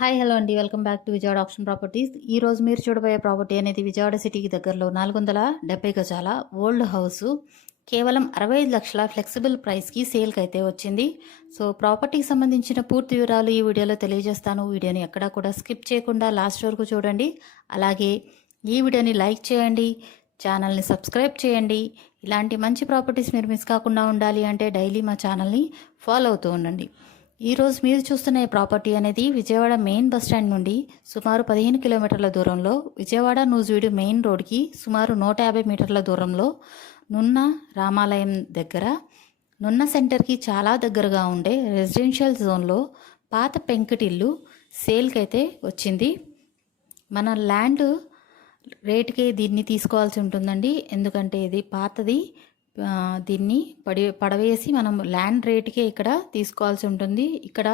Hi hello అండి. Welcome back to Vijayawada option properties. ఈ రోజు మీరు చూడబోయే ప్రాపర్టీ అనేది విజయవాడ సిటీకి దగ్గరలో నాలుగు వందల డెబ్బై గజాల ఓల్డ్ హౌస్. కేవలం అరవై ఐదు లక్షల ఫ్లెక్సిబుల్ ప్రైస్కి సేల్కి అయితే వచ్చింది. సో ప్రాపర్టీకి సంబంధించిన పూర్తి వివరాలు ఈ వీడియోలో తెలియజేస్తాను. వీడియోని ఎక్కడా కూడా స్కిప్ చేయకుండా లాస్ట్ వరకు చూడండి. అలాగే ఈ వీడియోని లైక్ చేయండి ఛానల్ని సబ్స్క్రైబ్ చేయండి. ఇలాంటి మంచి ప్రాపర్టీస్ మీరు మిస్ కాకుండా ఉండాలి అంటే డైలీ మా ఛానల్ని ఫాలో అవుతూ ఉండండి. ఈరోజు మీరు చూస్తున్న ఈ ప్రాపర్టీ అనేది విజయవాడ మెయిన్ బస్ స్టాండ్ నుండి సుమారు పదిహేను కిలోమీటర్ల దూరంలో విజయవాడ నూజివీడు మెయిన్ రోడ్కి సుమారు నూట యాభై మీటర్ల దూరంలో నున్న రామాలయం దగ్గర. నున్న సెంటర్కి చాలా దగ్గరగా ఉండే రెసిడెన్షియల్ జోన్లో పాత పెంకుటిల్లు సేల్కి అయితే వచ్చింది. మన ల్యాండ్ రేటుకే దీన్ని తీసుకోవాల్సి ఉంటుందండి. ఎందుకంటే ఇది పాతది. దీన్ని పడి పడవేసి మనం ల్యాండ్ రేటుకే ఇక్కడ తీసుకోవాల్సి ఉంటుంది. ఇక్కడ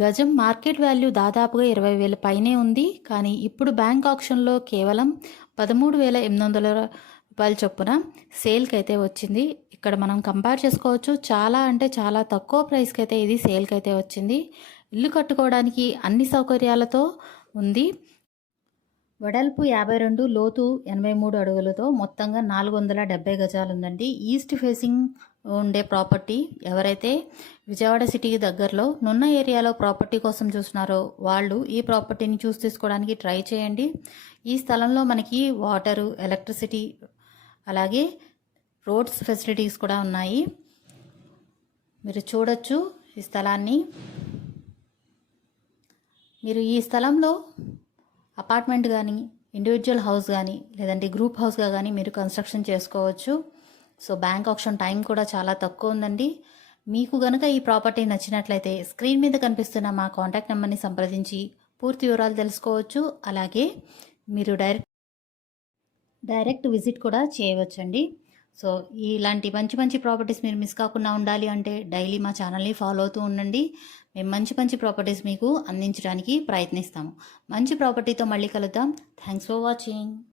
గజం మార్కెట్ వాల్యూ దాదాపుగా ఇరవై వేల పైనే ఉంది. కానీ ఇప్పుడు బ్యాంక్ ఆప్షన్లో కేవలం పదమూడు వేల ఎనిమిది వందల రూపాయల చొప్పున సేల్కి అయితే వచ్చింది. ఇక్కడ మనం కంపేర్ చేసుకోవచ్చు. చాలా అంటే చాలా తక్కువ ప్రైస్కి అయితే ఇది సేల్కి అయితే వచ్చింది. ఇల్లు కట్టుకోవడానికి అన్ని సౌకర్యాలతో ఉంది. వెడల్పు యాభై రెండు లోతు ఎనభై మూడు అడుగులతో మొత్తంగా నాలుగు వందల డెబ్బై గజాలు ఉందండి ఈస్ట్ ఫేసింగ్ ఉండే ప్రాపర్టీ ఎవరైతే విజయవాడ సిటీకి దగ్గరలో నున్న ఏరియాలో ప్రాపర్టీ కోసం చూస్తున్నారో వాళ్ళు ఈ ప్రాపర్టీని చూసి తీసుకోవడానికి ట్రై చేయండి. ఈ స్థలంలో మనకి వాటరు ఎలక్ట్రిసిటీ అలాగే రోడ్స్ ఫెసిలిటీస్ కూడా ఉన్నాయి. మీరు చూడొచ్చు ఈ స్థలాన్ని. మీరు ఈ స్థలంలో అపార్ట్మెంట్ కానీ ఇండివిజువల్ హౌస్ కానీ లేదంటే గ్రూప్ హౌస్గా కానీ మీరు కన్స్ట్రక్షన్ చేసుకోవచ్చు. సో బ్యాంక్ ఆప్షన్ టైం కూడా చాలా తక్కువ ఉందండి. మీకు గనక ఈ ప్రాపర్టీ నచ్చినట్లయితే స్క్రీన్ మీద కనిపిస్తున్న మా కాంటాక్ట్ నెంబర్ని సంప్రదించి పూర్తి వివరాలు తెలుసుకోవచ్చు. అలాగే మీరు డైరెక్ట్ డైరెక్ట్ విజిట్ కూడా చేయవచ్చండి. సో ఇలాంటి మంచి మంచి ప్రాపర్టీస్ మీరు మిస్ కాకుండా ఉండాలి అంటే డైలీ మా ఛానల్ని ఫాలో అవుతూ ఉండండి. మేము మంచి మంచి ప్రాపర్టీస్ మీకు అందించడానికి ప్రయత్నిస్తాము. మంచి ప్రాపర్టీతో మళ్ళీ కలుద్దాం. Thanks for watching